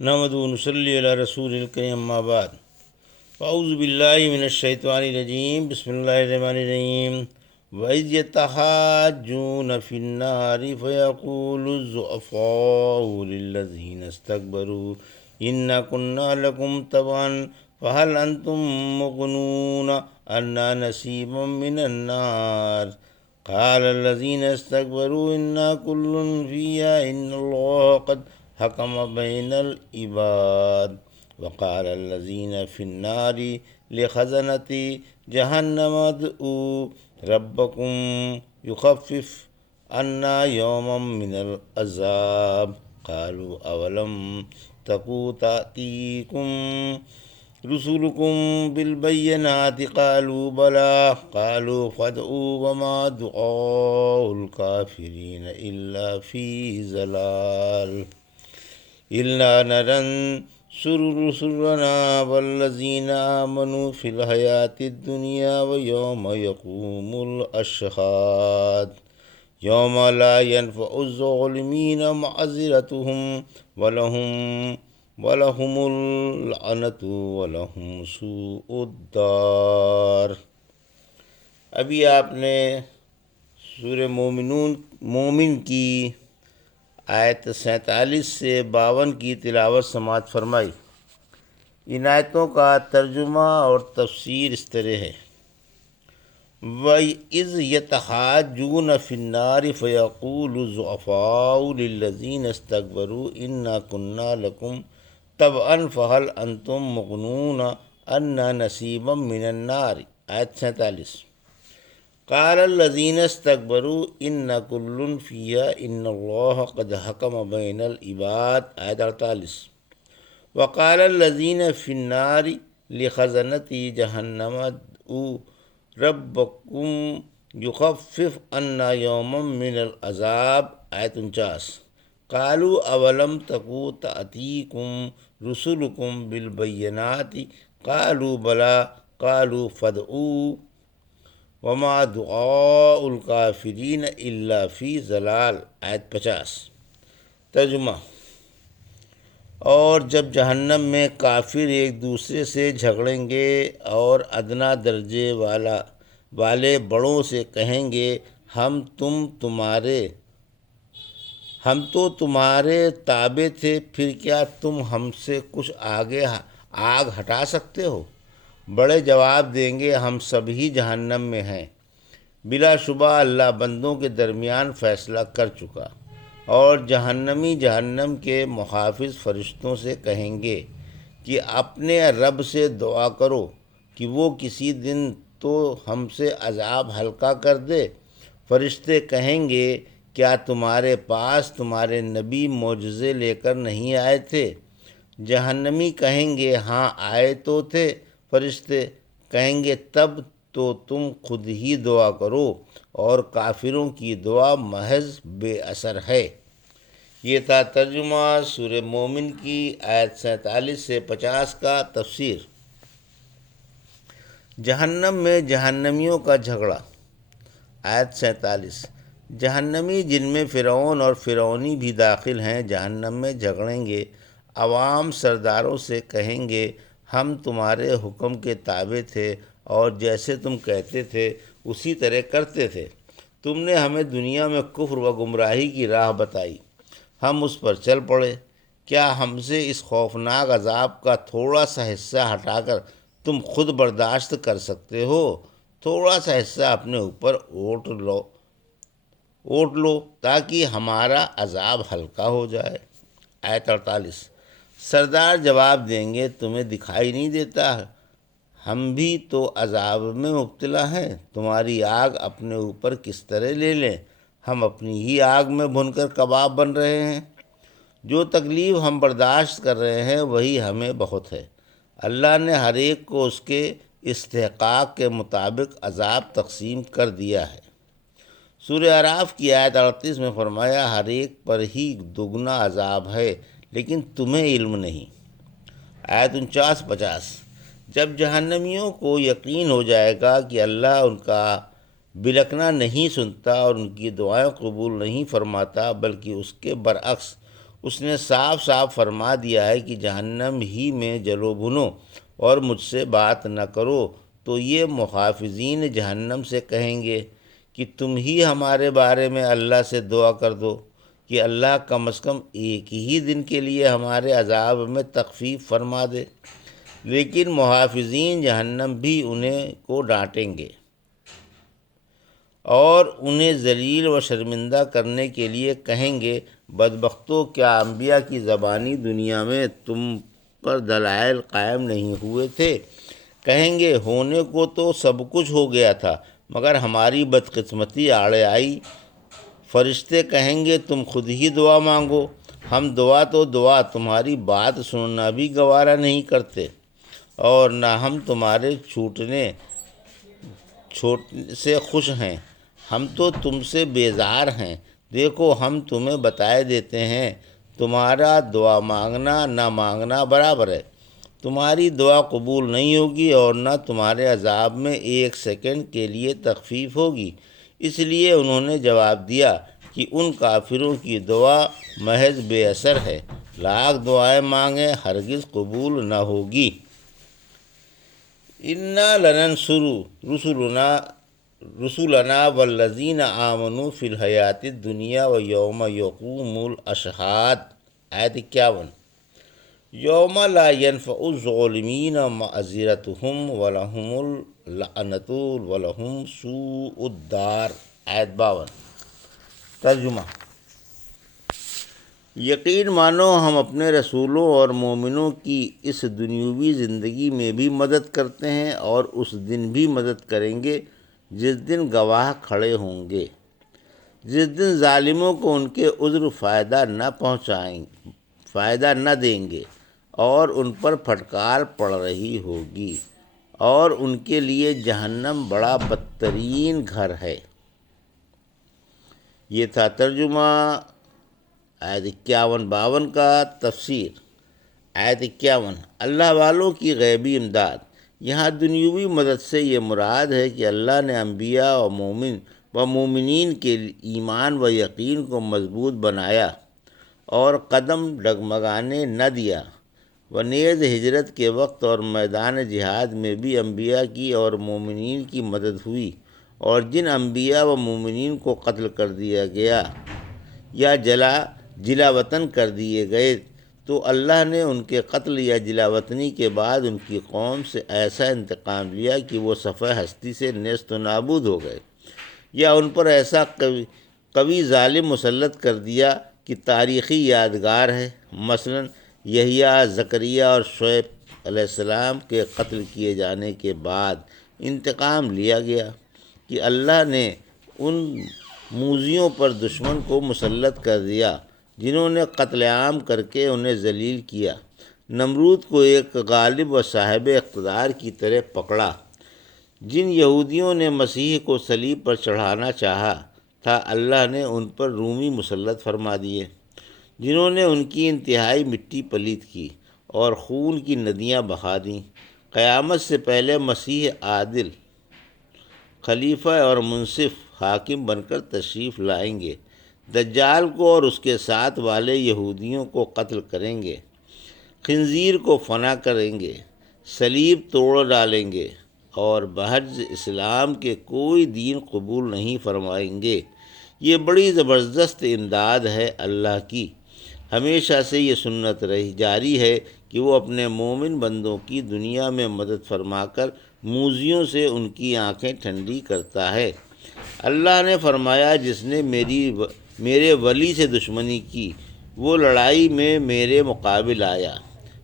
نحمدہ و نصلی علی رسول الکریم اما بعد اعوذ باللہ من الشیطان الرجیم بسم اللہ الرحمن الرحیم وَإِذْ يَتَحَاجُّونَ فِي النَّارِ فَيَقُولُ الضُّعَفَاءُ لِلَّذِينَ اسْتَكْبَرُوا إِنَّا كُنَّا لَكُمْ تَبَعًا فَهَلْ أَنْتُمْ مُغْنُونَ عَنَّا نَصِيبًا مِنَ النَّارِ قال الذين استكبروا إنا كل فيها إن الله قد حكم بين العباد وقال الذين في النار لخزنة جهنم ادعوا ربكم يخفف عنا يوما من العذاب قالوا أولم تكن تأتيكم رسولكم بالبينات قالوا بلى قالوا فادعوا وما دعاء الكافرين إلا في ضلال إلا ننصر رسلنا والذين آمنوا في الحياة الدنيا ويوم يقوم الأشهاد يوم لا ينفع الظالمين معذرتهم ولهم اللعنة ولهم سوء الدار۔ ابھی آپ نے سورہ مومن کی آیت 47 سے 52 کی تلاوت سماعت فرمائی۔ ان آیتوں کا ترجمہ اور تفسیر اس طرح ہے: وَإِذْ يَتَحَاجُّونَ فِي النَّارِ فَيَقُولُ الضُّعَفَاءُ لِلَّذِينَ اسْتَكْبَرُوا إِنَّا كُنَّا لَكُمْ تَبَعًا فَهَلْ أَنْتُمْ مُغْنُونَ عَنَّا نَصِيبًا مِنَ النَّارِ۔ آیت 47۔ قال الذين استكبروا إن كل فيها إن الله قد حكم بين العباد۔ آیت 48۔ وقال الذين في النار لخزنة جهنم ادعوا ربكم يخفف عنا يوما من العذاب۔ آیت 49۔ قالوا أولم تكن تأتيكم رسلكم بالبينات قالوا بلى قالوا فادعوا وما دعاء الكافرين إلا في ضلال۔ آیت 50۔ ترجمہ: اور جب جہنم میں کافر ایک دوسرے سے جھگڑیں گے اور ادنا درجے والے بڑوں سے کہیں گے ہم تو تمہارے تابع تھے، پھر کیا تم ہم سے کچھ آگ ہٹا سکتے ہو؟ بڑے جواب دیں گے ہم سب ہی جہنم میں ہیں۔ بلا شبہ اللہ بندوں کے درمیان فیصلہ کر چکا۔ اور جہنمی جہنم کے محافظ فرشتوں سے کہیں گے کہ اپنے رب سے دعا کرو کہ وہ کسی دن تو ہم سے عذاب ہلکا کر دے۔ فرشتے کہیں گے کیا تمہارے پاس تمہارے نبی معجزے لے کر نہیں آئے تھے؟ جہنمی کہیں گے ہاں آئے تو تھے۔ فرشتے کہیں گے تب تو تم خود ہی دعا کرو اور کافروں کی دعا محض بے اثر ہے۔ یہ تھا ترجمہ سورہ مومن کی آیت 47 سے 50 کا۔ تفسیر: جہنم میں جہنمیوں کا جھگڑا۔ آیت 47۔ جہنمی جن میں فرعون اور فرعونی بھی داخل ہیں جہنم میں جھگڑیں گے، عوام سرداروں سے کہیں گے ہم تمہارے حکم کے تابع تھے اور جیسے تم کہتے تھے اسی طرح کرتے تھے۔ تم نے ہمیں دنیا میں کفر و گمراہی کی راہ بتائی، ہم اس پر چل پڑے۔ کیا ہم سے اس خوفناک عذاب کا تھوڑا سا حصہ ہٹا کر تم خود برداشت کر سکتے ہو؟ تھوڑا سا حصہ اپنے اوپر اوٹ لو تاکہ ہمارا عذاب ہلکا ہو جائے۔ آیت 48۔ سردار جواب دیں گے تمہیں دکھائی نہیں دیتا ہم بھی تو عذاب میں مبتلا ہیں؟ تمہاری آگ اپنے اوپر کس طرح لے لیں؟ ہم اپنی ہی آگ میں بھن کر کباب بن رہے ہیں۔ جو تکلیف ہم برداشت کر رہے ہیں وہی ہمیں بہت ہے۔ اللہ نے ہر ایک کو اس کے استحقاق کے مطابق عذاب تقسیم کر دیا ہے۔ سورہ اعراف کی آیت 38 میں فرمایا ہر ایک پر ہی دگنا عذاب ہے لیکن تمہیں علم نہیں۔ آیت 49-50۔ جب جہنمیوں کو یقین ہو جائے گا کہ اللہ ان کا بلکنا نہیں سنتا اور ان کی دعائیں قبول نہیں فرماتا بلکہ اس کے برعکس اس نے صاف صاف فرما دیا ہے کہ جہنم ہی میں جلو بھنو اور مجھ سے بات نہ کرو۔ تو یہ محافظین جہنم سے کہیں گے کہ تم ہی ہمارے بارے میں اللہ سے دعا کر دو کہ اللہ کم از کم ایک ہی دن کے لیے ہمارے عذاب میں تخفیف فرما دے۔ لیکن محافظین جہنم بھی انہیں کو ڈانٹیں گے اور انہیں ذلیل و شرمندہ کرنے کے لیے کہیں گے، بدبختو، کیا انبیاء کی زبانی دنیا میں تم پر دلائل قائم نہیں ہوئے تھے؟ کہیں گے ہونے کو تو سب کچھ ہو گیا تھا مگر ہماری بدقسمتی آڑے آئی۔ فرشتے کہیں گے تم خود ہی دعا مانگو، ہم دعا تو دعا تمہاری بات سننا بھی گوارا نہیں کرتے، اور نہ ہم تمہارے چھوٹنے سے خوش ہیں، ہم تو تم سے بیزار ہیں۔ دیکھو ہم تمہیں بتائے دیتے ہیں، تمہارا دعا مانگنا نہ مانگنا برابر ہے، تمہاری دعا قبول نہیں ہوگی اور نہ تمہارے عذاب میں ایک سیکنڈ کے لیے تخفیف ہوگی۔ اس لیے انہوں نے جواب دیا کہ ان کافروں کی دعا محض بے اثر ہے، لاکھ دعائیں مانگیں ہرگز قبول نہ ہوگی۔ انا لننصر رسلنا والذین آمنوا فی الحیات الدنیا و یوم یقوم الاشہاد۔ آیت 51۔ یوم لا ینفع الظالمین معذرتہم ولہم اللعنۃ ولہم سوء الدار۔ آیت 52۔ ترجمہ: یقین مانو ہم اپنے رسولوں اور مومنوں کی اس دنیوی زندگی میں بھی مدد کرتے ہیں اور اس دن بھی مدد کریں گے جس دن گواہ کھڑے ہوں گے، جس دن ظالموں کو ان کے عذر فائدہ نہ دیں گے اور ان پر پھٹکار پڑ رہی ہوگی، اور ان کے لیے جہنم بڑا بدترین گھر ہے۔ یہ تھا ترجمہ آیت 51-52 کا۔ تفسیر۔ آیت 51۔ اللہ والوں کی غیبی امداد۔ یہاں دنیوی مدد سے یہ مراد ہے کہ اللہ نے انبیاء و مومنین کے ایمان و یقین کو مضبوط بنایا اور قدم ڈگمگانے نہ دیا، و نیز ہجرت کے وقت اور میدان جہاد میں بھی انبیاء کی اور مومنین کی مدد ہوئی، اور جن انبیاء و مومنین کو قتل کر دیا گیا یا جلا وطن کر دیے گئے تو اللہ نے ان کے قتل یا جلا وطنی کے بعد ان کی قوم سے ایسا انتقام لیا کہ وہ صفحہ ہستی سے نیست و نابود ہو گئے، یا ان پر ایسا قوی ظالم مسلط کر دیا کہ تاریخی یادگار ہے۔ مثلا یحییٰ، زکریہ اور شعیب علیہ السلام کے قتل کیے جانے کے بعد انتقام لیا گیا کہ اللہ نے ان موذیوں پر دشمن کو مسلط کر دیا جنہوں نے قتل عام کر کے انہیں ذلیل کیا۔ نمرود کو ایک غالب و صاحب اقتدار کی طرح پکڑا۔ جن یہودیوں نے مسیح کو صلیب پر چڑھانا چاہا تھا، اللہ نے ان پر رومی مسلط فرما دیے جنہوں نے ان کی انتہائی مٹی پلیت کی اور خون کی ندیاں بہا دیں۔ قیامت سے پہلے مسیح عادل خلیفہ اور منصف حاکم بن کر تشریف لائیں گے، دجال کو اور اس کے ساتھ والے یہودیوں کو قتل کریں گے، خنزیر کو فنا کریں گے، صلیب توڑ ڈالیں گے اور بحجز اسلام کے کوئی دین قبول نہیں فرمائیں گے۔ یہ بڑی زبردست امداد ہے اللہ کی۔ ہمیشہ سے یہ سنت رہی جاری ہے کہ وہ اپنے مومن بندوں کی دنیا میں مدد فرما کر موذیوں سے ان کی آنکھیں ٹھنڈی کرتا ہے۔ اللہ نے فرمایا، جس نے میرے ولی سے دشمنی کی وہ لڑائی میں میرے مقابل آیا،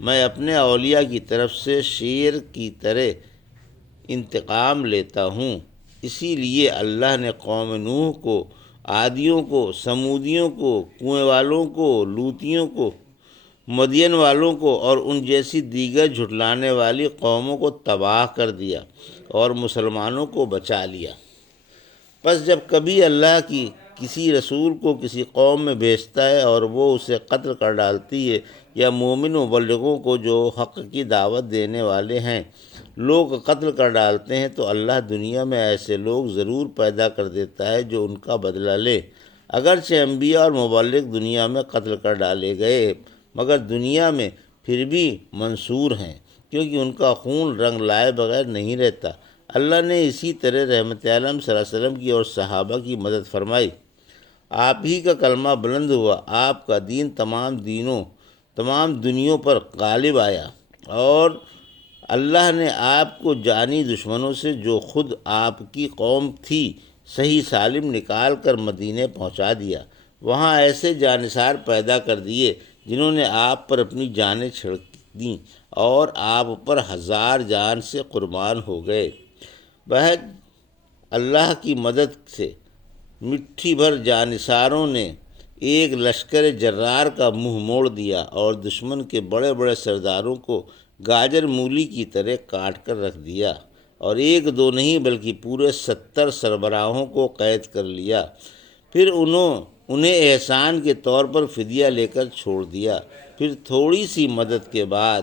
میں اپنے اولیاء کی طرف سے شیر کی طرح انتقام لیتا ہوں۔ اسی لیے اللہ نے قوم نوح کو، عادیوں کو، سمودیوں کو، کنویں والوں کو، لوطیوں کو، مدین والوں کو اور ان جیسی دیگر جھٹلانے والی قوموں کو تباہ کر دیا اور مسلمانوں کو بچا لیا۔ پس جب کبھی اللہ کی کسی رسول کو کسی قوم میں بھیجتا ہے اور وہ اسے قتل کر ڈالتی ہے، یا مومن مبلغوں کو جو حق کی دعوت دینے والے ہیں لوگ قتل کر ڈالتے ہیں، تو اللہ دنیا میں ایسے لوگ ضرور پیدا کر دیتا ہے جو ان کا بدلہ لے۔ اگرچہ انبیاء اور مبلغ دنیا میں قتل کر ڈالے گئے، مگر دنیا میں پھر بھی منصور ہیں، کیونکہ ان کا خون رنگ لائے بغیر نہیں رہتا۔ اللہ نے اسی طرح رحمت عالم صلی اللہ علیہ وسلم کی اور صحابہ کی مدد فرمائی۔ آپ ہی کا کلمہ بلند ہوا، آپ کا دین تمام دنیوں پر غالب آیا، اور اللہ نے آپ کو جانی دشمنوں سے، جو خود آپ کی قوم تھی، صحیح سالم نکال کر مدینے پہنچا دیا۔ وہاں ایسے جانثار پیدا کر دیے جنہوں نے آپ پر اپنی جانیں چھڑک دیں اور آپ پر 1000 جان سے قربان ہو گئے۔ بہت اللہ کی مدد سے مٹھی بھر جانثاروں نے ایک لشکر جرار کا منہ موڑ دیا اور دشمن کے بڑے بڑے سرداروں کو گاجر مولی کی طرح کاٹ کر رکھ دیا، اور ایک دو نہیں بلکہ پورے 70 سربراہوں کو قید کر لیا۔ پھر انہیں احسان کے طور پر فدیہ لے کر چھوڑ دیا۔ پھر تھوڑی سی مدد کے بعد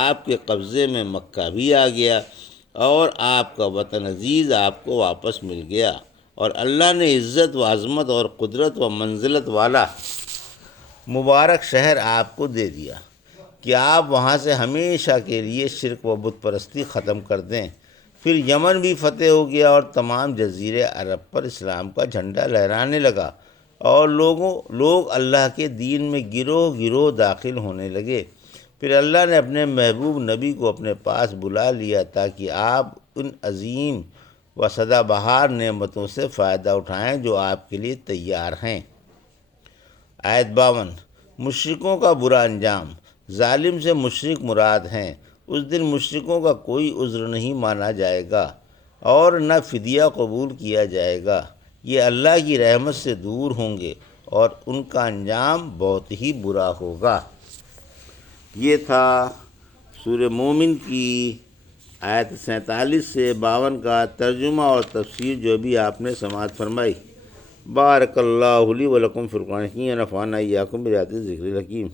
آپ کے قبضے میں مکہ بھی آ گیا، اور آپ کا وطن عزیز آپ کو واپس مل گیا، اور اللہ نے عزت و عظمت اور قدرت و منزلت والا مبارک شہر آپ کو دے دیا کہ آپ وہاں سے ہمیشہ کے لیے شرک و بت پرستی ختم کر دیں۔ پھر یمن بھی فتح ہو گیا اور تمام جزیرے عرب پر اسلام کا جھنڈا لہرانے لگا، اور لوگ اللہ کے دین میں گروہ گروہ داخل ہونے لگے۔ پھر اللہ نے اپنے محبوب نبی کو اپنے پاس بلا لیا تاکہ آپ ان عظیم و سدا بہار نعمتوں سے فائدہ اٹھائیں جو آپ کے لیے تیار ہیں۔ آیت 52۔ مشرکوں کا برا انجام۔ ظالم سے مشرک مراد ہیں۔ اس دن مشرکوں کا کوئی عذر نہیں مانا جائے گا اور نہ فدیہ قبول کیا جائے گا۔ یہ اللہ کی رحمت سے دور ہوں گے اور ان کا انجام بہت ہی برا ہوگا۔ یہ تھا سورہ مومن کی آیت 47 سے 52 کا ترجمہ اور تفسیر جو بھی آپ نے سماعت فرمائی۔ بارک اللہ لی و لکم فی القرآن الحکیم ونفعنا وإیاکم بآیات الذکر الحکیم۔